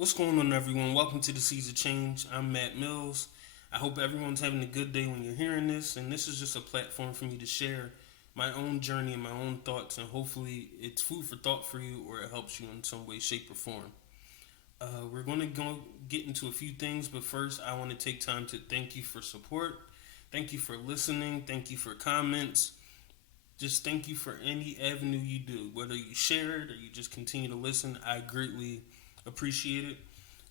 What's going on, everyone? Welcome to the Seeds of Change. I'm Matt Mills. I hope everyone's having a good day when you're hearing this, and this is just a platform for me to share my own journey and my own thoughts, and hopefully it's food for thought for you or it helps you in some way, shape, or form. We're going to go get into a few things, but first, I want to take time to thank you for support. Thank you for listening. Thank you for comments. Just thank you for any avenue you do, whether you share it or you just continue to listen. I greatly appreciate it.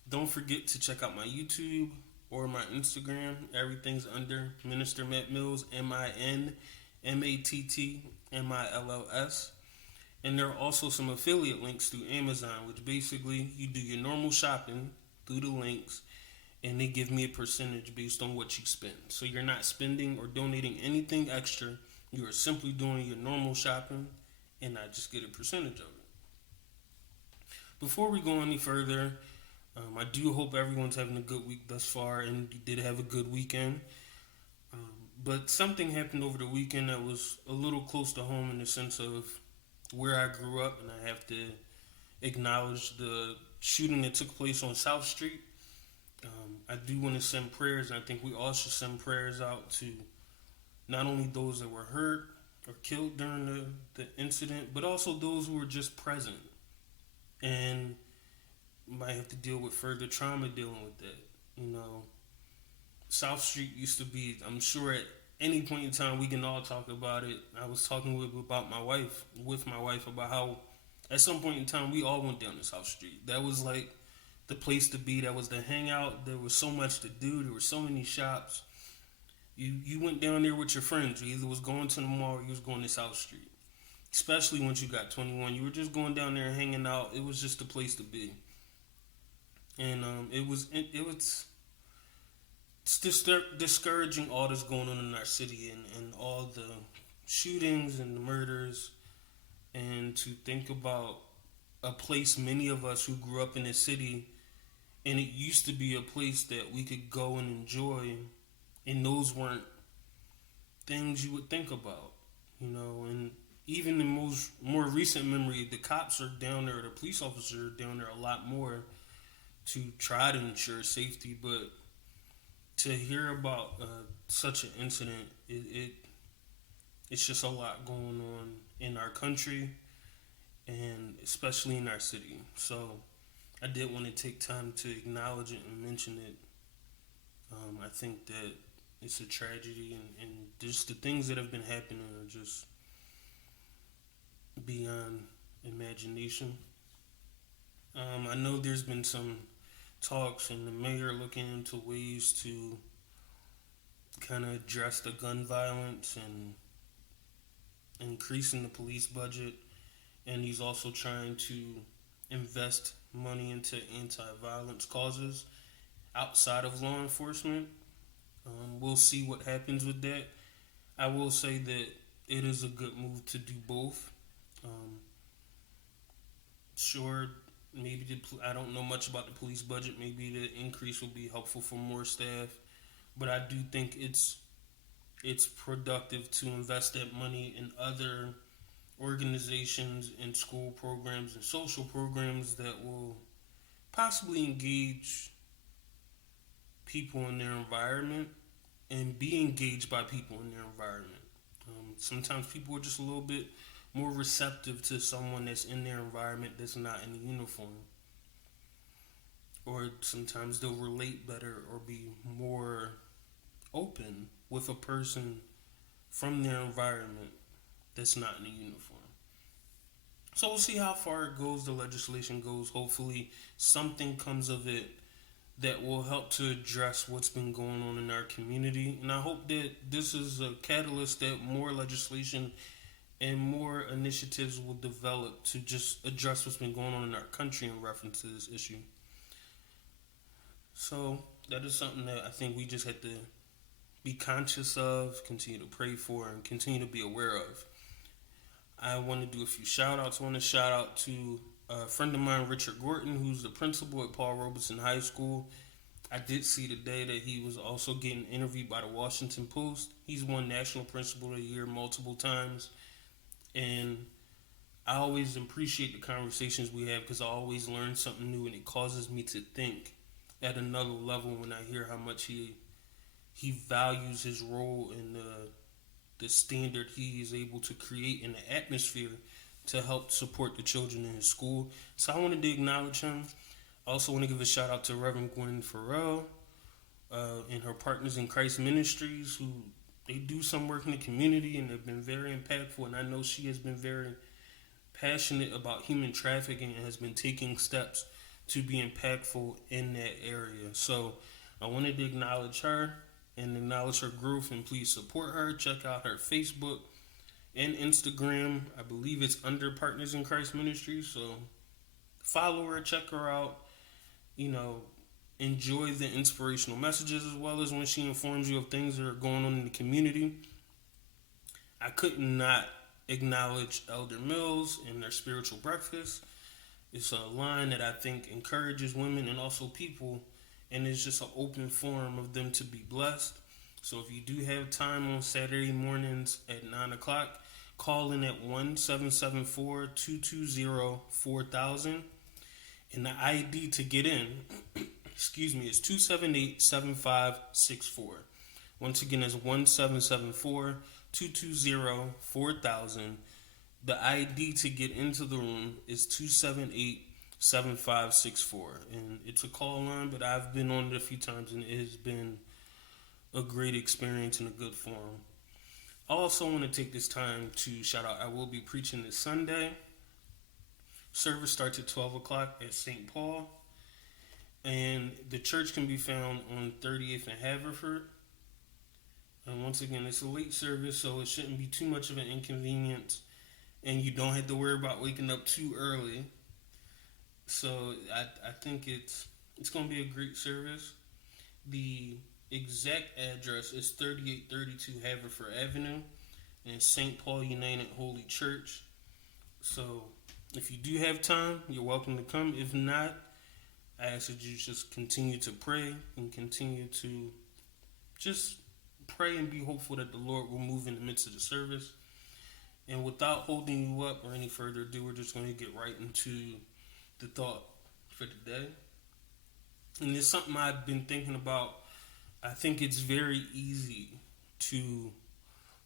Don't forget to check out my YouTube or my Instagram. Everything's under Minister Matt Mills, MINMATTMILLS. And there are also some affiliate links through Amazon, which basically you do your normal shopping through the links and they give me a percentage based on what you spend. So you're not spending or donating anything extra. You are simply doing your normal shopping and I just get a percentage of it. Before we go any further, I do hope everyone's having a good week thus far and you did have a good weekend. But something happened over the weekend that was a little close to home in the sense of where I grew up, and I have to acknowledge the shooting that took place on South Street. I do want to send prayers, and I think we all should send prayers out to not only those that were hurt or killed during the incident, but also those who were just present and might have to deal with further trauma dealing with that. You know, South Street used to be, I'm sure at any point in time we can all talk about it. I was talking with my wife about how at some point in time we all went down to South Street. That was like the place to be. That was the hangout. There was so much to do. There were so many shops. You went down there with your friends. You either was going to the mall or you was going to South Street. Especially once you got 21, you were just going down there and hanging out. It was just the place to be. And it's discouraging all that's going on in our city and all the shootings and the murders, and to think about a place many of us who grew up in the city, and it used to be a place that we could go and enjoy, and those weren't things you would think about, and even the more recent memory, the cops are down there, the police officers are down there a lot more to try to ensure safety, but to hear about such an incident, it's just a lot going on in our country and especially in our city. So I did want to take time to acknowledge it and mention it. I think that it's a tragedy, and just the things that have been happening are just beyond imagination. I know there's been some talks and the mayor looking into ways to kind of address the gun violence and increasing the police budget, and he's also trying to invest money into anti-violence causes outside of law enforcement. We'll see what happens with that. I will say that it is a good move to do both. Sure, maybe I don't know much about the police budget. Maybe the increase will be helpful for more staff, but I do think it's productive to invest that money in other organizations and school programs and social programs that will possibly engage people in their environment and be engaged by people in their environment. Sometimes people are just a little bit more receptive to someone that's in their environment that's not in a uniform. Or sometimes they'll relate better or be more open with a person from their environment that's not in a uniform. So we'll see how far it goes, the legislation goes. Hopefully something comes of it that will help to address what's been going on in our community. And I hope that this is a catalyst that more legislation and more initiatives will develop to just address what's been going on in our country in reference to this issue. So that is something that I think we just have to be conscious of, continue to pray for, and continue to be aware of. I want to do a few shout outs. I want to shout out to a friend of mine, Richard Gorton, who's the principal at Paul Robeson High School. I did see today that he was also getting interviewed by the Washington Post. He's won National Principal of the Year multiple times. And I always appreciate the conversations we have because I always learn something new and it causes me to think at another level when I hear how much he values his role and the standard he is able to create in the atmosphere to help support the children in his school. So I wanted to acknowledge him. I also want to give a shout out to Reverend Gwen Farrell and her partners in Christ Ministries who they do some work in the community and they've been very impactful. And I know she has been very passionate about human trafficking and has been taking steps to be impactful in that area. So I wanted to acknowledge her and acknowledge her growth and please support her. Check out her Facebook and Instagram. I believe it's under Partners in Christ Ministries. So follow her, check her out. Enjoy the inspirational messages as well as when she informs you of things that are going on in the community. I could not acknowledge Elder Mills and their spiritual breakfast. It's a line that I think encourages women and also people, and it's just an open forum of them to be blessed. So if you do have time on Saturday mornings at 9 o'clock, call in at 1-774-220-4000. And the ID to get in, is 278-7564. Once again, it's 1-774-220-4000. The ID to get into the room is 278-7564. And it's a call line, but I've been on it a few times and it has been a great experience and a good forum. I also want to take this time to shout out, I will be preaching this Sunday. Service starts at 12 o'clock at St. Paul. And the church can be found on 38th and Haverford. And once again, it's a late service, so it shouldn't be too much of an inconvenience. And you don't have to worry about waking up too early. So I think it's going to be a great service. The exact address is 3832 Haverford Avenue in St. Paul United Holy Church. So if you do have time, you're welcome to come. If not, I ask that you just continue to pray and continue to just pray and be hopeful that the Lord will move in the midst of the service. And without holding you up or any further ado, we're just going to get right into the thought for today. And it's something I've been thinking about. I think it's very easy to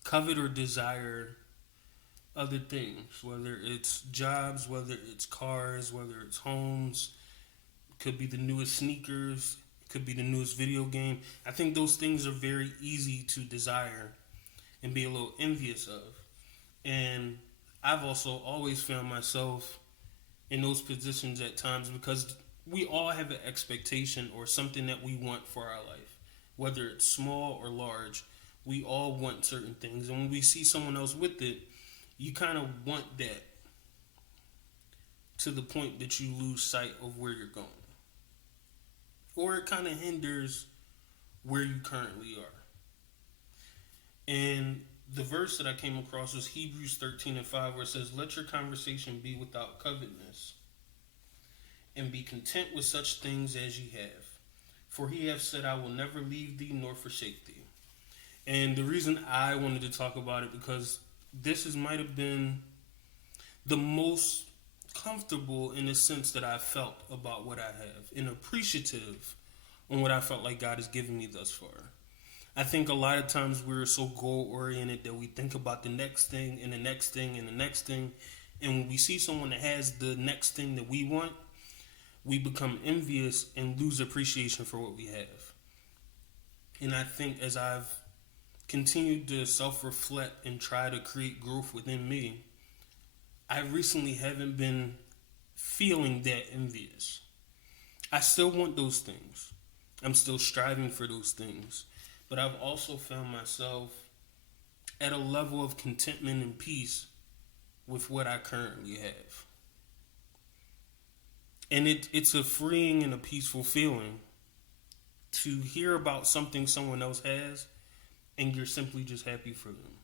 covet or desire other things, whether it's jobs, whether it's cars, whether it's homes. It could be the newest sneakers, it could be the newest video game. I think those things are very easy to desire and be a little envious of. And I've also always found myself in those positions at times because we all have an expectation or something that we want for our life. Whether it's small or large, we all want certain things. And when we see someone else with it, you kind of want that to the point that you lose sight of where you're going. Or it kind of hinders where you currently are. And the verse that I came across was Hebrews 13:5, where it says, "Let your conversation be without covetousness, and be content with such things as ye have. For he hath said, I will never leave thee nor forsake thee." And the reason I wanted to talk about it, because this might have been the most comfortable in the sense that I felt about what I have, and appreciative on what I felt like God has given me thus far. I think a lot of times we're so goal-oriented that we think about the next thing and the next thing and the next thing. And when we see someone that has the next thing that we want, we become envious and lose appreciation for what we have. And I think as I've continued to self-reflect and try to create growth within me, I recently haven't been feeling that envious. I still want those things. I'm still striving for those things. But I've also found myself at a level of contentment and peace with what I currently have. And it's a freeing and a peaceful feeling to hear about something someone else has and you're simply just happy for them.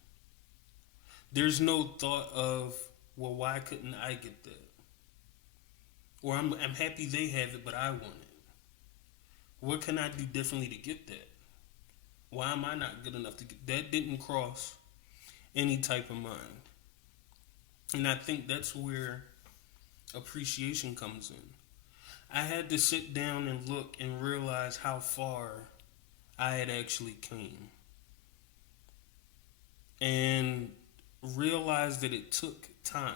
There's no thought of, well, why couldn't I get that? Or I'm happy they have it, but I want it. What can I do differently to get that? Why am I not good enough to get that? Didn't cross any type of mind. And I think that's where appreciation comes in. I had to sit down and look and realize how far I had actually came. And realize that it took time.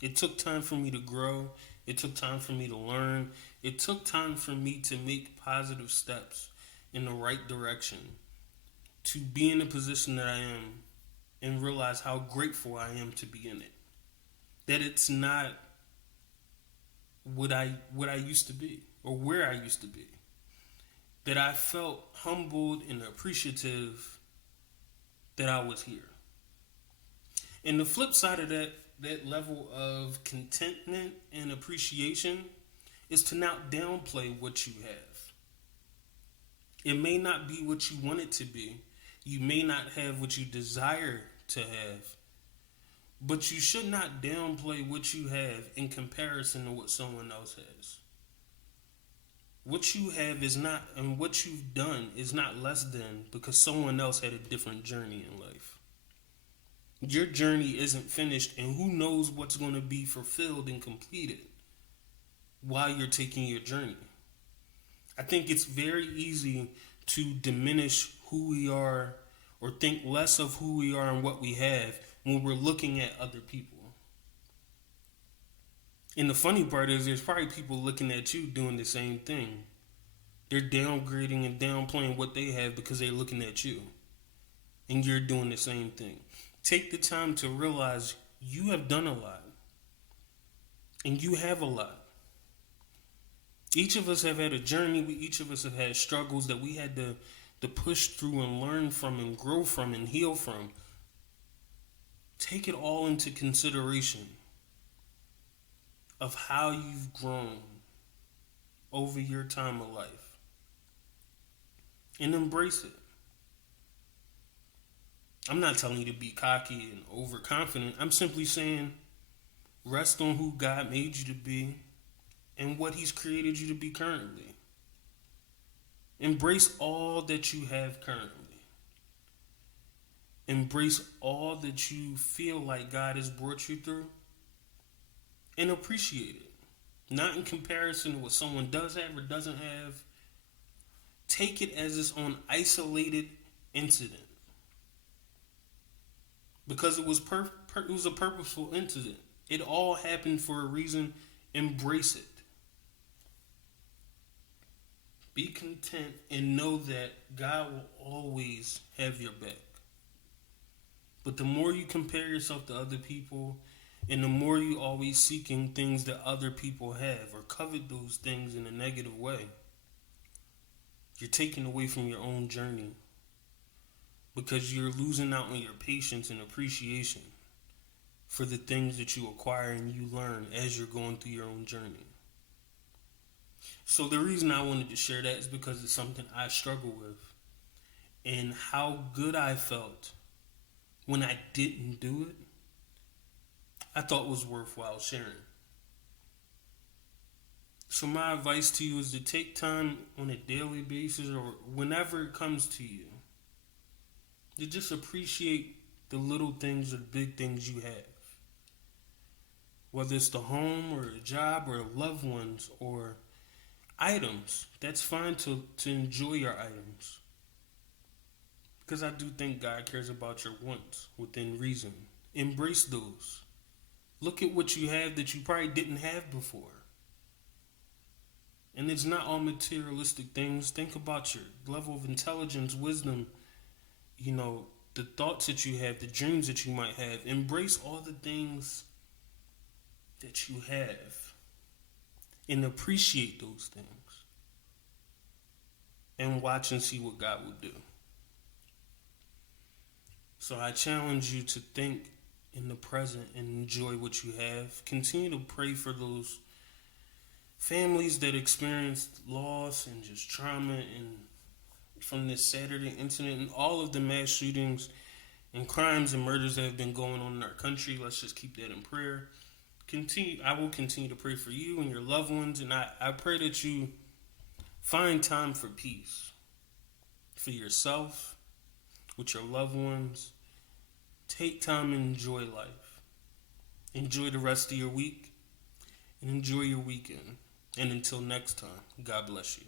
It took time for me to grow. It took time for me to learn. It took time for me to make positive steps in the right direction to be in the position that I am and realize how grateful I am to be in it. That it's not what I used to be or where I used to be. That I felt humbled and appreciative that I was here. And the flip side of that level of contentment and appreciation is to not downplay what you have. It may not be what you want it to be. You may not have what you desire to have. But you should not downplay what you have in comparison to what someone else has. What you have is not, and what you've done is not less than because someone else had a different journey in life. Your journey isn't finished, and who knows what's going to be fulfilled and completed while you're taking your journey. I think it's very easy to diminish who we are or think less of who we are and what we have when we're looking at other people. And the funny part is there's probably people looking at you doing the same thing. They're downgrading and downplaying what they have because they're looking at you. And you're doing the same thing. Take the time to realize you have done a lot. And you have a lot. Each of us have had a journey. Each of us have had struggles that we had to push through and learn from and grow from and heal from. Take it all into consideration of how you've grown over your time of life. And embrace it. I'm not telling you to be cocky and overconfident. I'm simply saying rest on who God made you to be and what He's created you to be currently. Embrace all that you have currently. Embrace all that you feel like God has brought you through and appreciate it. Not in comparison to what someone does have or doesn't have. Take it as its own isolated incident. Because it was a purposeful incident. It all happened for a reason. Embrace it. Be content and know that God will always have your back. But the more you compare yourself to other people, and the more you always seeking things that other people have or covet those things in a negative way, you're taking away from your own journey because you're losing out on your patience and appreciation for the things that you acquire and you learn as you're going through your own journey. So the reason I wanted to share that is because it's something I struggle with, and how good I felt when I didn't do it, I thought was worthwhile sharing. So my advice to you is to take time on a daily basis or whenever it comes to you to just appreciate the little things or the big things you have. Whether it's the home or a job or loved ones or items, that's fine to enjoy your items. Because I do think God cares about your wants within reason. Embrace those. Look at what you have that you probably didn't have before. And it's not all materialistic things. Think about your level of intelligence, wisdom, the thoughts that you have, the dreams that you might have. Embrace all the things that you have and appreciate those things. And watch and see what God will do. So I challenge you to think in the present and enjoy what you have. Continue to pray for those families that experienced loss and just trauma and from this Saturday incident and all of the mass shootings and crimes and murders that have been going on in our country. Let's just keep that in prayer. I will continue to pray for you and your loved ones, and I pray that you find time for peace for yourself, with your loved ones. Take time and enjoy life. Enjoy the rest of your week and enjoy your weekend. And until next time, God bless you.